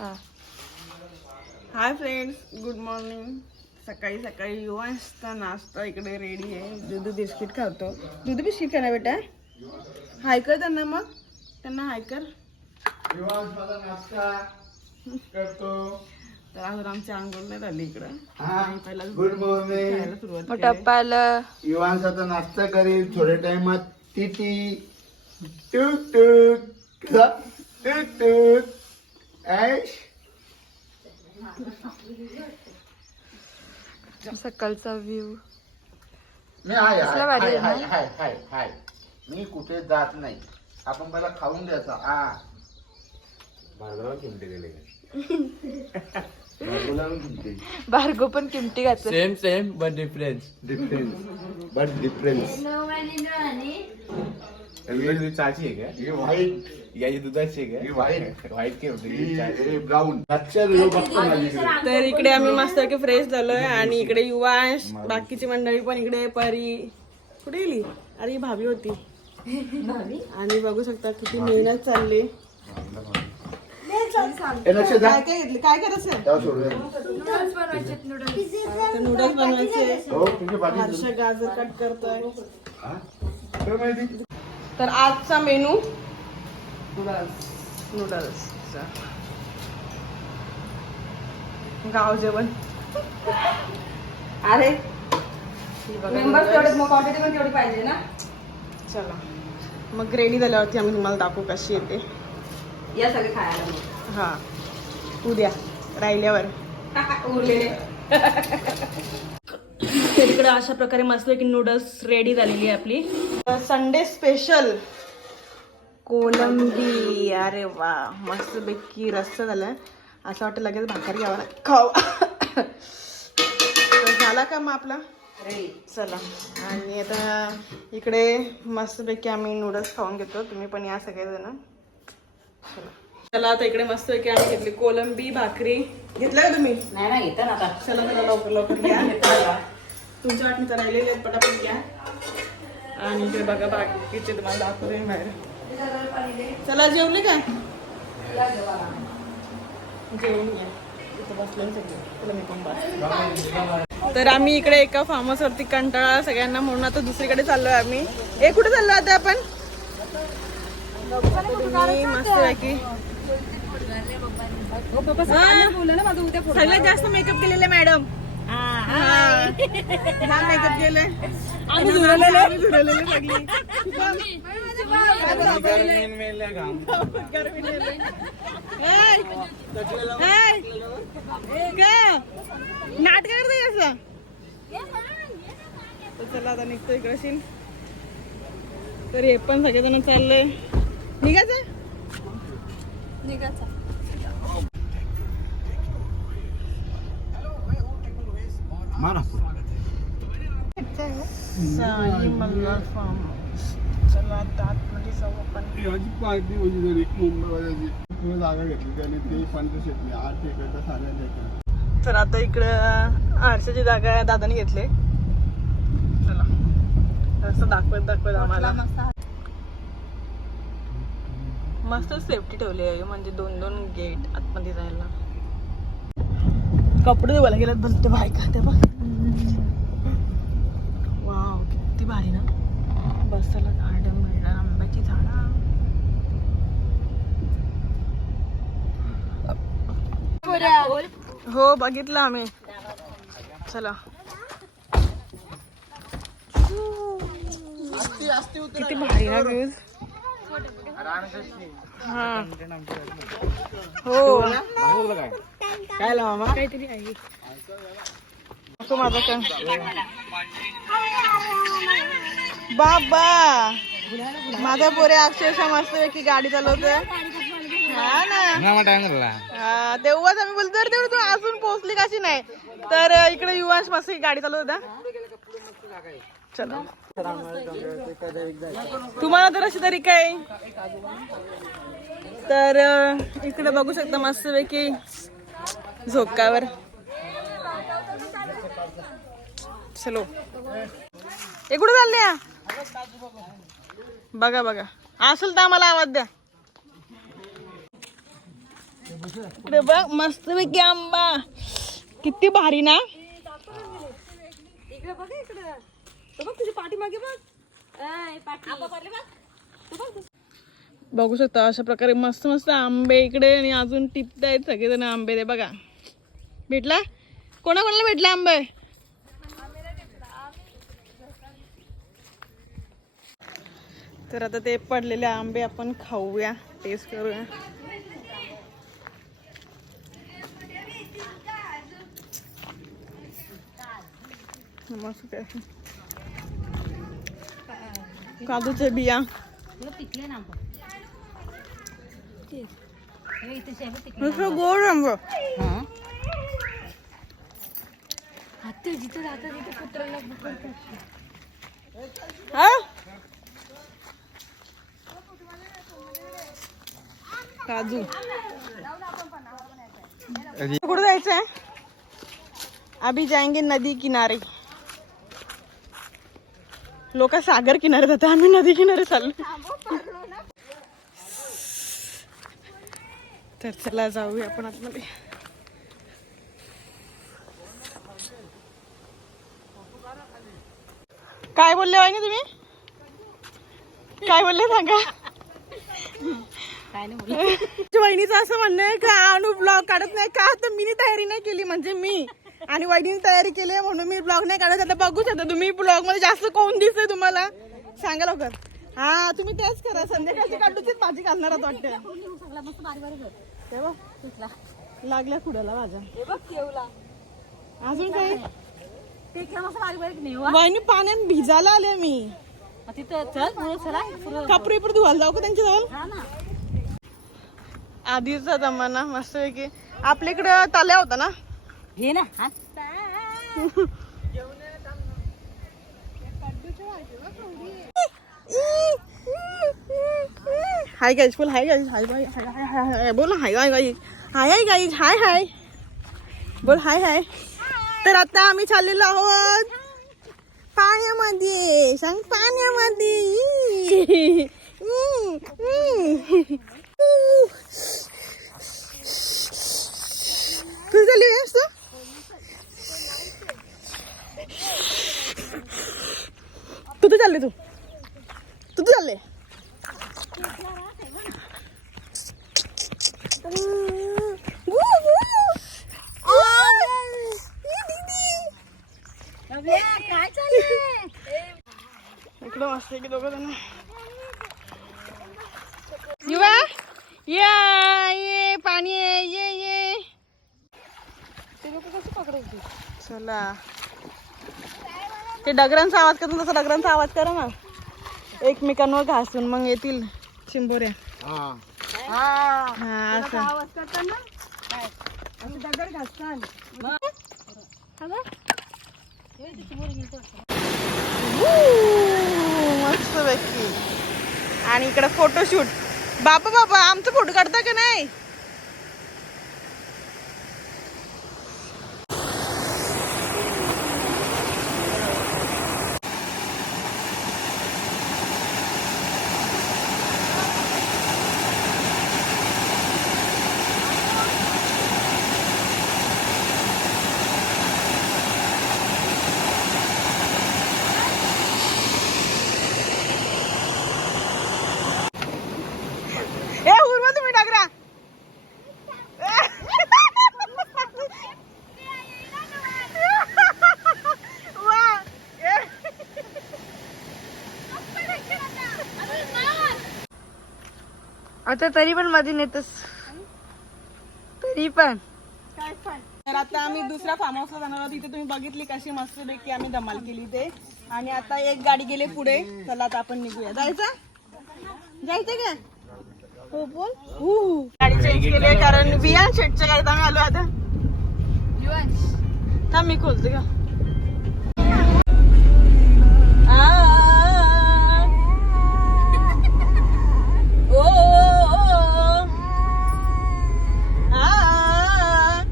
हा. Hi friends good morning सकाळी सकाळी वाजता नाश्ता इकडे रेडी आहे. दूध बिस्किट खातो. दूध बिस्किट करा बेटा. हाय कर त्यांना मग. त्यांना हाय कर. करतो. तर अजून आमची आंघोळ नाही झाली इकडं. हा. पहिला गुड मॉर्निंग सुरुवात युवांचा नाश्ता करील थोड्या टाइमात टीटी टूक टूक टूक टूक. ऐश. सकाळचा व्ह्यू मी हाय कसला हाय हाय हाय हाय हाय. मी कुठे जात नाही. आपण पहिला खाऊन घ्यायचा आ. भार्गवा किमते गेले भार्गवला पण किमते भार्गव पण किमती घातलं. Same same but difference difference but difference आहे. का ही व्हाईट याची दुधाची आहे. ही का व्हाईट व्हाईट के ही ब्राऊन आजच्या तर इकडे आम्ही मस्त फ्रेश झालोय आणि इकडे युवांश बाकीची मंडळी पण इकडे परी. कुठे गेली? अरे ही भाभी होती. आणि बघू शकता किती मेहनत चालली. लक्ष द्या. काय काय घेतली? काय करायचं सोडूया नूडल्स बनवायचे हो तुझी भाजी हर्षा गाजर कट करतोय. हा? माहिती तर आजचा मेनू? नूडल्स नूडल्स गाव जेवण. अरे चला. मग ग्रेडी झाल्यावरती आम्ही तुम्हाला दाखवू कशी येते. या सगळे खायला हा. उद्या राहिल्यावर. उरलेले. तर इकडे अशा प्रकारे मस्त की नूडल्स रेडी झालेली आहे आपली. संडे स्पेशल कोलंबी. अरे वा मस्त पैकी रस्सा झालाय. असं वाटतं लगेच भाकर घ्यावा ना खाऊ. झाला का मग आपला? चला. आणि आता इकडे मस्तपैकी आम्ही नूडल्स खाऊन घेतो. तुम्ही पण या सगळेजण. चला चला आता इकडे मस्त पैकी आम्ही घेतली कोलंबी भाकरी. घेतलं का तुम्ही? नाही ना आता चला चला लवकर लवकर घ्या तुमच्या वाटणी तर राहिलेले आहेत पटापट घ्या. आणि इकडे बघा बाकीचे तुम्हाला दाखवते मी बाहेर. चला जेवले काय? जेवून घ्या. तर आम्ही इकडे एका फार्म हाऊसवरती कंटाळा सगळ्यांना म्हणून आता दुसरीकडे चाललोय आम्ही. ए कुठे चाललो आता आपण? तुम्ही मस्त पैकी. सगळ्यात जास्त मेकअप केलेले मॅडम. मेकअप केले आम्ही झुरलेले आम्ही झुरलेले का? नाटक करतोय असं? तर चला आता निघतोय इकडशील तर हे पण सगळेजण चाललंय. निघायचं मारा साई मल्हार फार्म. चला आता आतमध्ये जाऊ आपण. याची पार्टी होती जरी मुंबईवाल्याची तुला जागा घेतली त्याने ते पंचवीस घेतली आठ एकर साडे एकर तर आता इकडं आरशाची जागा दादाने घेतली. चला. असं दाखवत दाखवत आम्हाला. मस्त सेफ्टी ठेवली आहे म्हणजे दोन दोन गेट आतमध्ये जायला. कपडे धुवायला गेल्यात भलते बायका ते बघ. वाव किती भारी ना. बसायला गार्डन मिळणार आंब्याची झाडा. हो बघितलं आम्ही. चला. किती भारी ना व्ह्यूज हा. हो. काय? मामा? काहीतरी आहे. असं माझा का? बाबा माझा पोरे अक्षरशः मस्त की गाडी चालवतोय. हा ना. तेव्हाच आम्ही बोलतो "अरे तेवढं तू अजून पोहोचली कशी नाही? तर इकडे युवांश मस्त गाडी चालवत होता. चला. तुम्हाला तर अशी तरी काय? तर इकडे बघू शकता मस्त पैकी झोकावर चलो. हे कुठे चालले बघा बघा. असेल तर आम्हाला आवाज द्या. इकडे बघ मस्त पैकी आंबा. किती भारी ना? इकडे बघा इकडे. तो बघ तुझी पाठी मागे बघ. ऐ, पाठी. बघ. तो बघ बघू शकता अशा प्रकारे मस्त मस्त आंबे इकडे आणि अजून टिपत आहेत सगळेजण आंबे ते बघा. भेटला? कोणाकोणाला भेटला आंबे? तर आता ते पडलेले आंबे आपण खाऊया टेस्ट करूया. मस्त काजूचे बिया. तुला पिकले ना आंबा. हे इथे शेंगा पिकले. मस्त गोड आंब हा? हा? काजू. कुठे जायचंय? अभी जाएंगे नदी किनारे. लोक सागर किनारे जातात आम्ही नदी किनारे चाललो. तर चला जाऊया आपण आतमध्ये. काय बोलले वाईनी तुम्ही? काय बोलले सांगा? काय नाही वहिनीचं असं म्हणणं आहे का अनु ब्लॉग काढत नाही का? तर मी तयारी नाही केली म्हणजे मी. आणि वहिनीने तयारी केली आहे म्हणून मी ब्लॉग नाही काढत. आता बघू शकता तुम्ही ब्लॉगमध्ये जास्त कोण दिसतंय तुम्हाला? सांगा लवकर. हा तुम्ही तेच करा. संध्याकाळची काढूचीच भाजी घालणार आहात वाटतं. लागल्या कुड्याला माझ्या अजून काही? पिकला वहिनी पाण्यात भिजायला आले मी. कपडे पण धुवायला जाऊ का त्यांच्या जवळ? आधीचा जमाना मस्त की आपल्या इकडं होता ना? हे ना हा हाय गाईज बोल hi guys hi bye hi हाय हाय हाय बोल हाय hi guys hi hi guys hi हाय बोल हाय हाय तर आता आम्ही चाललेलो आहोत पाण्यामध्ये सांग पाण्यामध्ये हम्म, हम्म. तू झाली आहेस कुठे चालले तू. तू चालले. इकडं मस्त की दोघं जण युवा या ये पाणी आहे ये ये. ते लोक कसं पकडत चला. ते डगरांचा आवाज करतो तसा डगरांचा आवाज करा ना. एकमेकांवर घासून मग येतील चिंबोऱ्या. हा. असं. मस्त पैकी. आणि इकडे फोटोशूट बाबा बाबा आमचं फोटो काढता का नाही ए उर्मा तुम्ही डगरा वा ए. आता तरी पण मध्ये नेतस. तरी पण. तर आता आम्ही दुसऱ्या फार्म हाऊसला जाणार आहोत. इथे तुम्ही बघितली कशी मस्त पैकी आम्ही धमाल केली ते आणि आता एक गाडी गेले पुढे. चला आता आपण निघूया. जायचं? जायचं का? हो बोल. हू. गाडी चेंज केली कारण वियान शेटच्या गाडीत आम्ही आलो आता. थांब मी खोलते का आ. ओ, ओ, ओ. आ.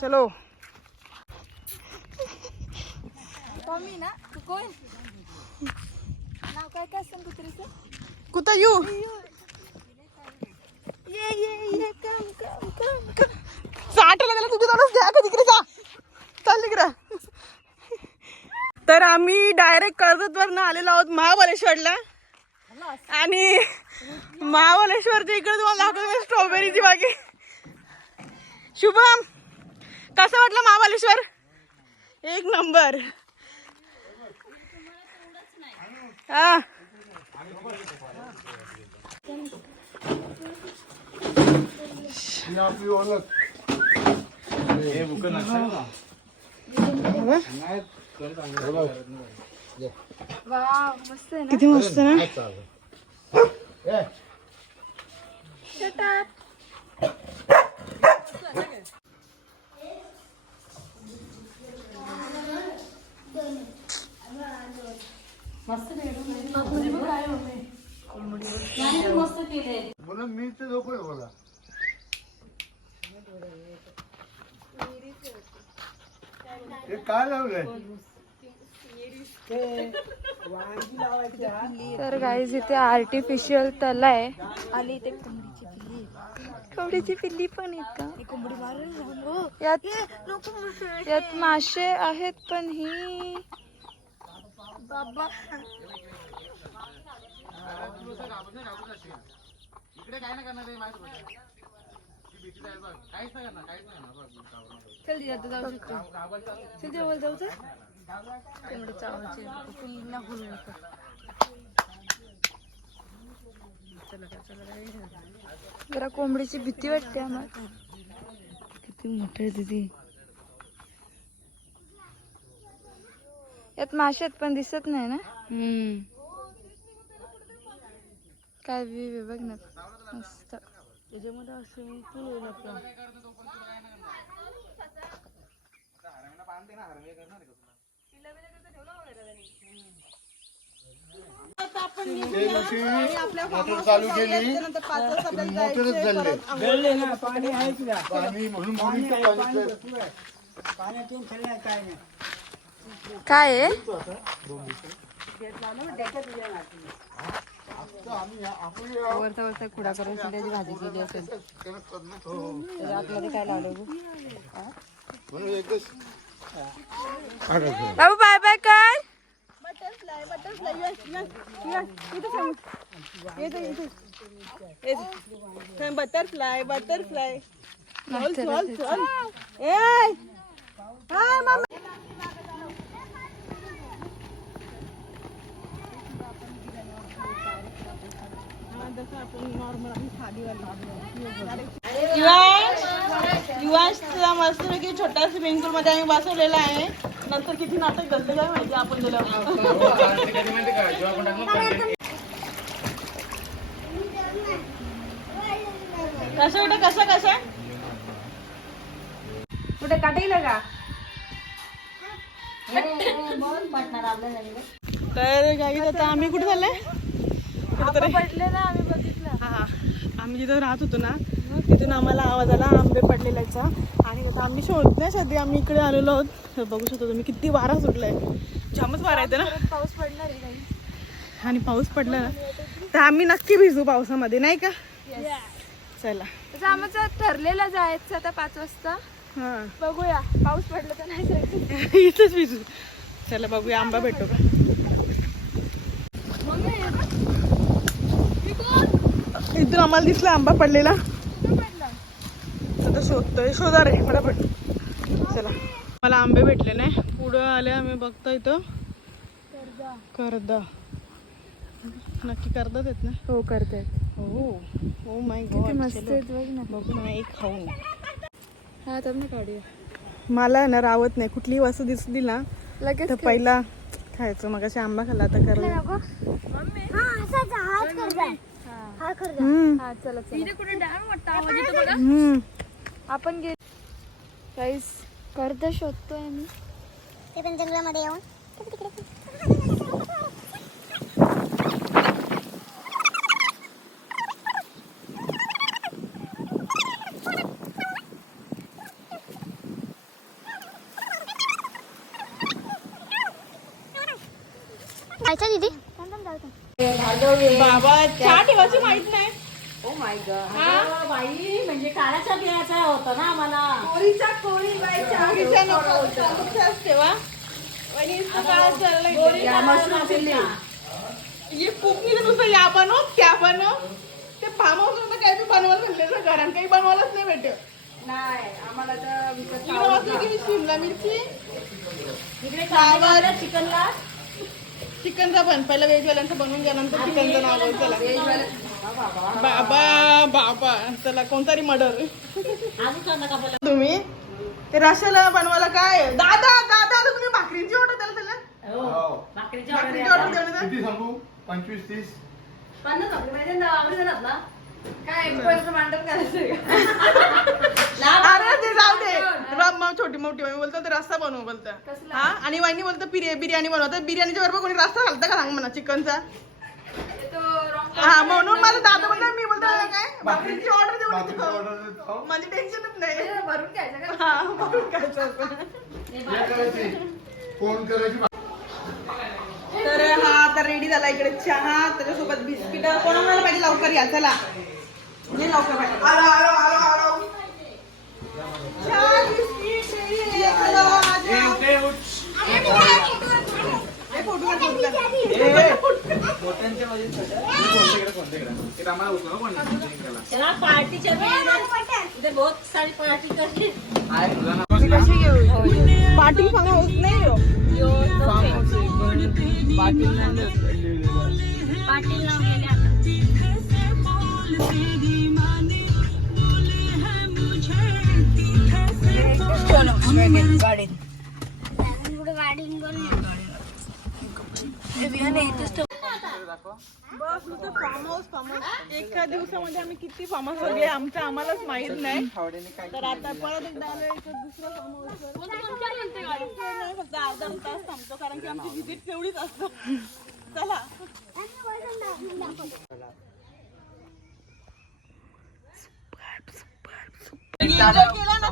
चलो मम्मी ना तू कोण नाव काय काय असतं कुत्रीचं कुठं येऊ ये ये ये कम कम कम कम साठ लागला तुझी जाणच घ्या का तिकडे जा चाल तिकडे तर आम्ही डायरेक्ट कर्जतवरनं आलेलो आहोत महाबलेश्वरला आणि महाबलेश्वरच्या इकडे तुम्हाला दाखवतो स्ट्रॉबेरीची बागे शुभम कसं वाटलं महाबलेश्वर एक नंबर. हा. किती मस्त ना? बोला मी ते झोपले बोला. हे काय लावलंय? तर गाईज इथे आर्टिफिशियल तला आहे. आणि इथे कोंबडीची पिल्ली. कोंबडीची पिल्ली पण आहेत का? कोंबडी मारून यात यात मासे आहेत पण ही बाबा. चल दिया तू जाऊ चल जेवण जाऊ चावायची नको जरा कोंबडीची भीती वाटते आम्हाला. किती मोठे आहे दिदी. यात मासे आहेत पण दिसत नाही ना? काय व्ह्यू आहे बघ ना. मस्त. त्याच्यामध्ये स्विमिंग पूल होईल आपला. मोटर चालू केली. मोटरच चालले पाणी म्हणून म्हणून ते पाणी काय आहे? वरचा वरचा खुडा करून शिंद्याची भाजी केली असेल. त्याच्या आतमध्ये काय लावलं बघ? म्हणून एकच बाबू बाय बाय कर. Butterfly butterfly yes yes yes इथे थांब येते इथे बटरफ्लाय बटरफ्लाय चल चल चल ए हाय मम्मी युवाश युवाश तुला मस्त पैकी छोटा स्विमिंग पूल मध्ये आम्ही बसवलेला आहे नंतर किती नाटक घडलं काय माहिती आपण दिलं कसं बेटा कसं कसं कुठे काटेल का? तर गावी आता आम्ही कुठे चाललोय? कुठेतरी पडले ना आम्ही बघितलं. हा हा. आम्ही जिथं राहत होतो ना तिथून आम्हाला आवाज आला आंबे पडलेल्याचा. आणि आता आम्ही शोधण्यासाठी आम्ही इकडे आलेलो आहोत. तर बघू शकतो तुम्ही किती वारा सुटलाय. जामच वारा येते ना. पाऊस पडणार आणि पाऊस पडला ना तर आम्ही नक्की भिजू पावसामध्ये नाही का? चला. आमचं ठरलेलं जायचं आता पाच वाजता. हा. बघूया. पाऊस पडला तर नाही इथंच भिजू. चला बघूया आंबा भेटतो का? इथून आम्हाला दिसला आंबा पडलेला. आता शोधतोय. शोधा रे फटाफट. चला. मला आंबे भेटले नाही. पुढं आले आम्ही बघतो इथं. करदा. नक्की करदाच आहेत ना? हो करतायत हो. हो माय गॉड मस्त बघ ना. बघू ना एक खाऊन. हा तर ना काढूया. मला ना रावत नाही. कुठलीही वस्तू दिसली ना लगेच पहिला खायचं. मग अशी आंबा खाल्ला तर करदा आपण गे काहीच कर्ज शोधतोय आम्ही ते पण जंगलामध्ये येऊन. दीदी? बाबा चहा ठेवायची माहीत नाही. माय गॉड बाई म्हणजे काळाच्या बियाचा होता ना आम्हाला. चहाचा नको, आणि? ये कुकिंग नुसतं या बनव त्या बनव. ते फार्म हाऊसमध्ये काही बी बनवायला घरात काही बनवायलाच नाही भेटत. नाही आम्हाला तर विकत की शिमला मिरची. इकडे काय चिकनला. चिकनचा पण पहिला व्हेज वाल्यांचं बनवून घ्या नंतर चिकनचं नाव. चला. बाबा बाबा चला कोणतरी मर्डर. अजून कांदा कापायला तुम्ही? ते रशाला बनवायला काय दादा दादा आता तुम्ही भाकरीची ऑर्डर द्याल त्याला हो भाकरीची ऑर्डर भाकरीची ऑर्डर द्याल ना? किती सांगू? पंचवीस तीस. पन्नास भाकरी माहिती ना आवडी देणार ना? काय पैसे मांडत करायचं अरे ते जाऊ दे. छोटी मोठी मम्मी बोलतो ते रस्सा बनवू बोलतं. हा? आणि वाहिनी बोलतो बिर्या बिर्याणी बनवतात बिर्याणीच्या बरोबर कोणी रस्सा घालतं का सांग म्हणा चिकनचा? हा म्हणून मला दादा म्हणलं मी बोलतो "अरे काय भाकरीची ऑर्डर देऊ भाकरीची नको." order देतो. माझी टेन्शनच नाही भरून घ्यायचं का हा. हे करायची फोन करायची तर हा आता रेडी झाला इकडे चहा त्याच्यासोबत बिस्किट कोणाला पाहिजे लवकर या चला ये लवकर पाहिजे आलो आलो आलो आलो चहा बिस्किट ready आहे, चला, आजा. ए, फोटो काढ, फोटो काढ. त्याला पार्टीच्या उद्या बहुत सारी पार्टी करते पाटील फार्म हाऊस नाही हो. पाटील नाव गेले आता बस नुसतं फार्म हाऊस फार्म हाऊस एका दिवसामध्ये आम्ही किती फार्म हाऊस बघले आमचं आम्हालाच माहीत नाही. तर आता परत एकदा आलो इथं दुसरं फार्म हाऊस फक्त अर्धा तास थांबतो कारण की आमची व्हिजिट तेवढीच असतो. चला. केला ना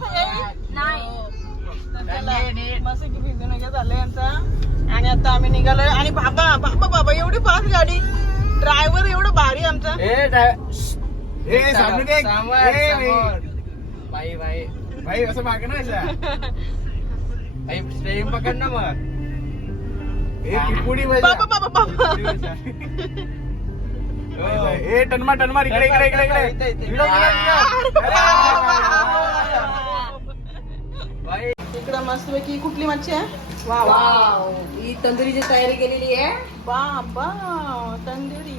सगळ्यांनी? मस्त की भिजून वगैरे झालं यांचा आणि आता आम्ही निघालोय. आणि बाबा बाबा बाबा एवढी फास्ट गाडी. ड्रायव्हर एवढं भारी आमचा. भाई भाई भाई असं मागे ना पकड ना मग. बाबा बाबा बाबा. ए टनमा टनमा इकडे इकडे इकडे इकडे. इकडे, मस्त पैकी कुठली मच्छी आहे? वा वा. वाव. ही तंदुरीची तयारी केलेली आहे. बाबा तंदुरी.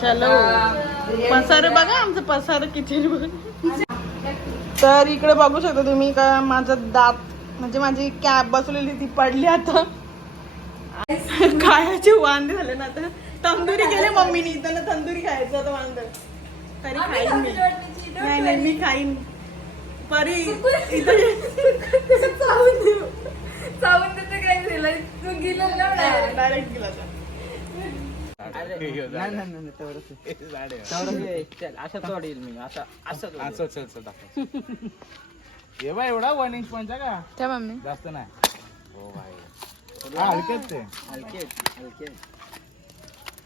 चलो. पसार बघा आमचं पसार किती तर इकडे बघू शकता तुम्ही का माझं दात म्हणजे माझी कॅब बसवलेली ती पडली आता. खायचे वांदे झाले ना आता. तंदुरी केले मम्मीनी. त्यांना तंदुरी खायचं आता वांद. तरी खाईन मी. नाही नाही मी खाईन. परी इथं डायरेक्ट गेला आता. असं चल चल दाखव हे बा एवढा वन इंच पंचा का त्या मम्मी जास्त नाही हो भाई हा हलकेच ते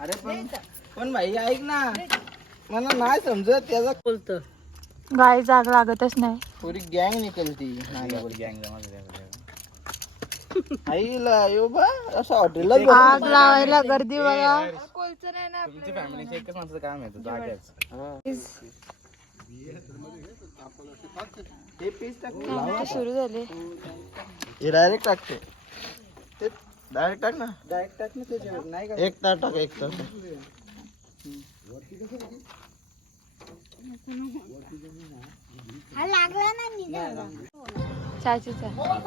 अरे पण पण भाई ऐक ना मला नाही समजत त्याचा बोलतं गाय जाग लागतच नाही. थोडी गँग निकलती. गँग आईला यो बा असं हॉटेलला आग लावायला गर्दी बघा. कोलचं नाही ना तुमच्या फॅमिलीचं एकच माणसाचं काम आहे तो जागाच ते पीस टाक. कामं सुरू झाले. हे डायरेक्ट टाकते ते. डायरेक्ट टाक ना. डायरेक्ट टाक ना त्याच्यावर नाही का? एक तास टाक एक तास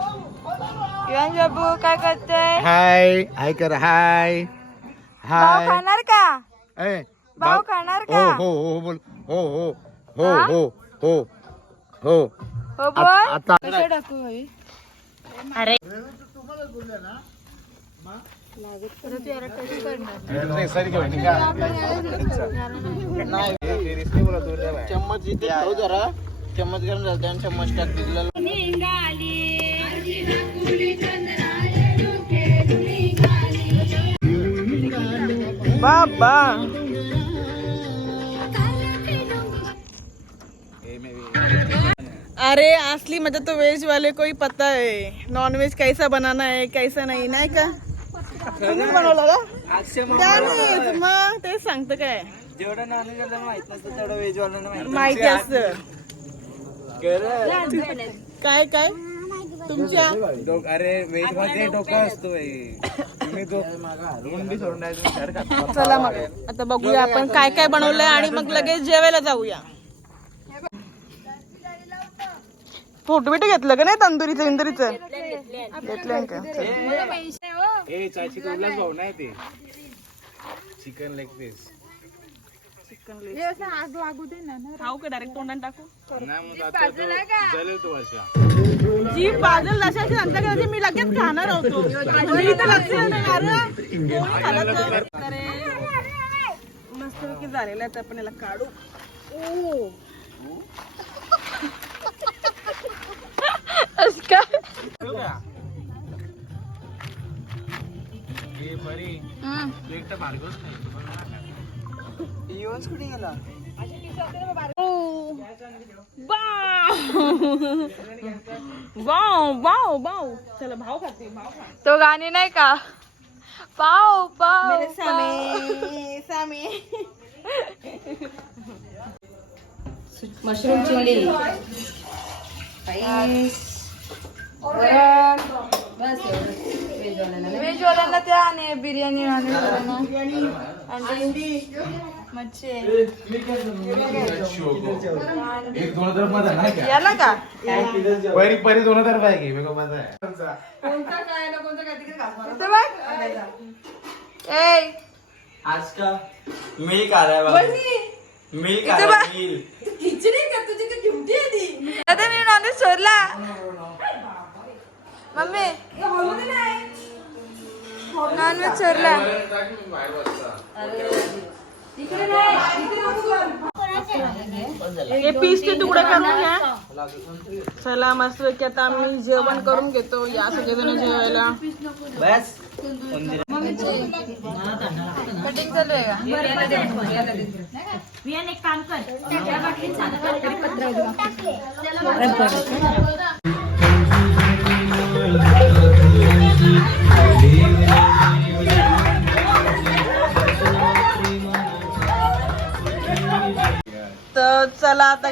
युवान बाबू काय करतोय? हाय हाय कर हाय. भाऊ खाणार का? ए भाऊ खाणार हो का? हो हो बोल. हो हो हो हो? हो हो हो. बोल. आता कसं टाकू भाई चम्मच इथे ठेव जरा चम्मच गरम झाला आणि चम्मच टाक तिथला बाबा. अरे असली मजा तो वेज वाले को ही पता है. नॉन वेज कैसा बनाना है कैसा नाही नाही का? तुम्ही बनवलं का? मग तेच सांगतं काय? जेवढं नॉनव्हेज माहीत नसतं तेवढं व्हेज वाल्यांना माहीत असतं. काय काय? तुमच्या? अरे व्हेजमध्ये डोका असतो. चला मग. आता बघूया आपण काय काय बनवलंय आणि मग लगेच जेवायला जाऊया. फोटो बिटो घेतलं का नाही तंदुरीचं इंदुरीचं? घेतलं का? ए चाची तुलाच भाऊ नाही ते. चिकन लेग पीस खाऊ का डायरेक्ट तोंडात टाकू? नाही तो वर्षा. जी बाजल नंतर मी लगेच खाणार होतो. मी तर लक्ष नाही देणार. कोणी खाल्लं तर- अरे, मस्तपैकी झालेलं आहे तर आपण याला काढू. ओ. असं का हे बरी हम्म. तू एकटा मार्गच नाही तू पण नाही. इव्हन्स कुठे गेला वाव वाव वाव. चला भाव खाते भाव खा तो गाणी नाही का? पाव पाव मेरे सामे सामे. मशरूम चिली बस एवढंच व्हेज वाल्यांना त्या आणि बिर्याणी अंडी. मच्छी. का? याला का? परी परी दोन हजार वेगळं माझा. आहे आज का? मिल्क है मिल्क. है आता मी नॉनव्हेज सोडला. मम्मी. नॉनव्हेज सोडला हे पीसचे तुकडे करून घ्या. चला मस्त पैकी आता आम्ही जेवण करून घेतो या सगळेजण जेवायला. बस. कटिंग चालू आहे का?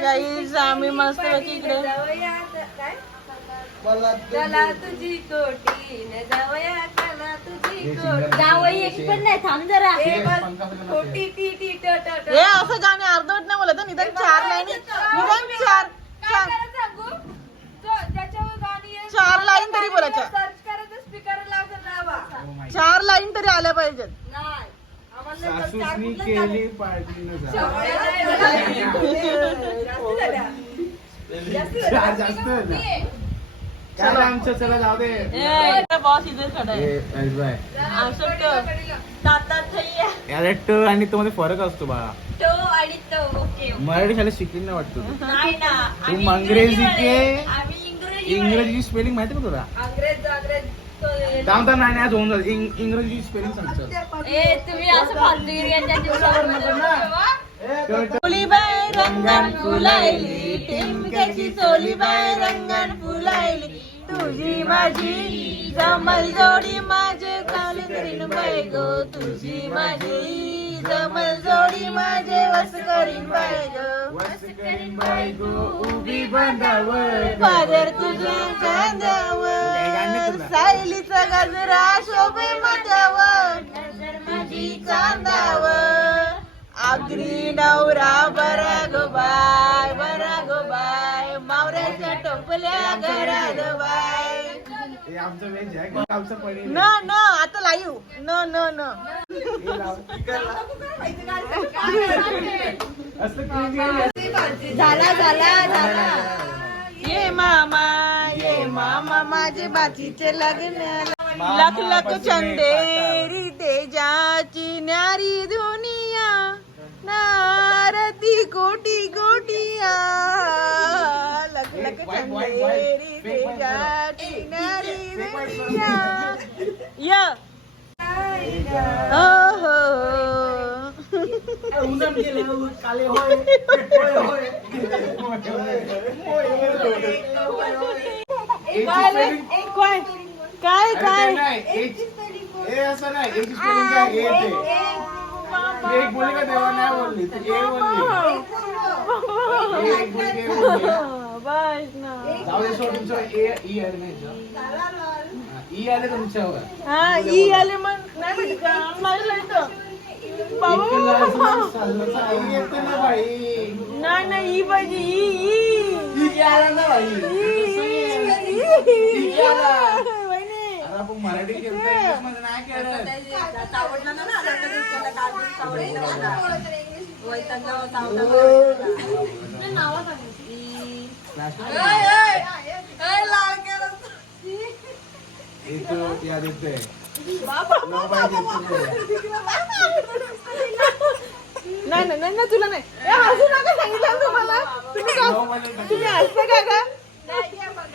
काही आम्ही मस्त इकडे. चला तुझी कोटी न जावया चला तुझी कोटी जावई एक पण नाही थांब जरा. कोटी टी टी ट ट ट. हे असं गाणे अर्धवट नाही बोलत हं. निदान चार लाईन निदान चार चार सांगू? तो ज्याच्यावर गाणी आहे चार लाईन तरी बोलायच्या. सर्च करायचं स्पीकर लावून लावा. चार लाईन तरी आल्या पाहिजेत. नाही. सासूसनी केली पार्टी न जा. चार जास्त झालं. चला. आमचं चला जाऊ दे. बॉस इथे ट आणि तो मध्ये फरक असतो बा. तो आणि तो ओके मराठी शाळेत शिकली नाही वाटतं तू. ना. मंग्रेजी के? आम्ही इंग्रजी इंग्रजी स्पेलिंग माहिती का तुला? अंग्रेज अंग्रेज तो ये- थांब थांब, नाही आज होऊन जाईल इंग- इंग्रजी स्पेलिंग सांगतो. ए तुम्ही असं फालतूगिरी यांच्या दिवसावर नको ना. चोलीबाई रंगण फुलायली टिमक्याची चोलीबाई रंगण फुलायली. तुझी माझी जमल जोडी माझे काल करीन बाय गो तुझी माझी जमल जोडी माझे वस करीन बाय गो. उभी बांधावर पादर तुझ्या चांद्यावर सायलीचा गजरा शोभे माथ्यावर नजर माझी चांदावर. आगरी नवरा बरा गो बाय बरा गो बाय. मावऱ्याच्या टोपल्या बाय. हे आमचं वेज आहे आमचं पनीर न न आता लाईव. न न न. झाला झाला झाला. ये मामा ये मामा माझे बाचीचे लग्न. लख लख चंदेरी तेजाची न्यारी दुनिया नारती कोटी कोटिया काय रे? काय काय काय नाही ए- ए असं नाही याची spelling काय ए ते एक बोलली का तेव्हा नाही बोलली तू ए बोलली बस ना जाऊ दे सोड तुमचं ए ई आले नाही याच्यावर. हा, ई आले तुमच्यावर हा ई आले मग नाही भेटत का लागलं इथं. बाबा. इकडलं असं चाललं, ई येते ना बाई. नाही नाही ई पाहिजे ई ई. ई आला ना बाई? ई आला. वहिनी. अरे आपण मराठी खेळतो इंग्लिशमध्ये नाही खेळत. येतो याद येते नाही नाही नाही नाही, तुला नाही. हसू नका सांगितलं ना तुम्हाला. तुम्ही का तुम्ही हसता का का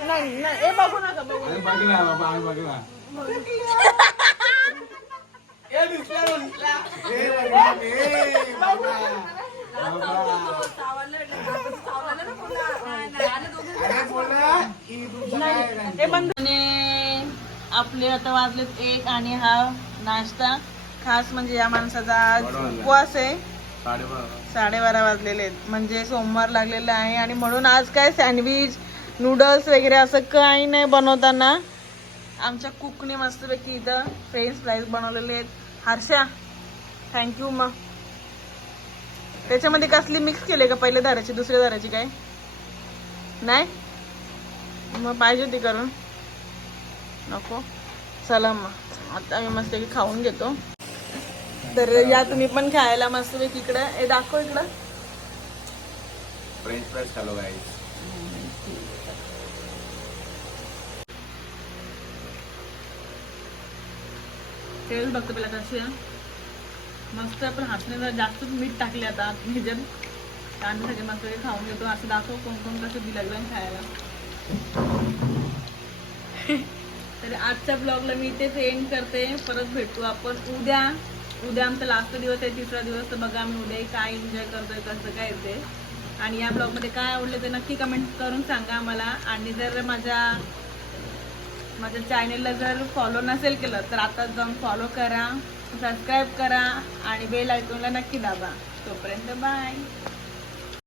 नाही नाही बघू नका बघू बघला बंद आपले आता वाजलेत एक आणि हा नाश्ता. खास म्हणजे या माणसाचा आज उपवास आहे. साडेबारा. वाजलेले आहेत. म्हणजे सोमवार लागलेला आहे आणि म्हणून आज काय सँडविच नूडल्स वगैरे असं काही नाही बनवताना. आमच्या कुकने मस्तपैकी इथं फ्रेंच फ्राईज बनवलेले आहेत. हर्षा थँक्यू मग त्याच्यामध्ये कसली मिक्स केले का? पहिल्या दाराची दुसऱ्या दाराची काय? नाही? मग पाहिजे ती करून. नको. चला मग. आता मी मस्त खाऊन घेतो. तर या तुम्ही पण खायला मस्त इकडं. हे दाखव इकडं. फ्रेंच फ्राईज खालो guys. तेल बघतो पहिला आहे. मस्त आपण हातने जास्त मीठ टाकले आता ह्याच्यात कांद्यासाठी मस्त खाऊन घेतो. असं दाखव कोण कोण कसं दिलं लागलं खायला. तर आजच्या ब्लॉगला मी इथेच एंड करते. परत भेटू आपण. उद्या उद्या आमचा लास्ट दिवस आहे तिसरा दिवस. तर बघा आम्ही उद्या काय एन्जॉय करतोय कसं काय येते आणि या ब्लॉगमध्ये काय आवडलं ते नक्की कमेंट करून सांगा आम्हाला. आणि जर माझ्या माझ्या चॅनेलला जर फॉलो नसेल केलं तर आता जाऊन फॉलो करा सबस्क्राईब करा आणि बेल आयकॉनला नक्की दाबा. तोपर्यंत बाय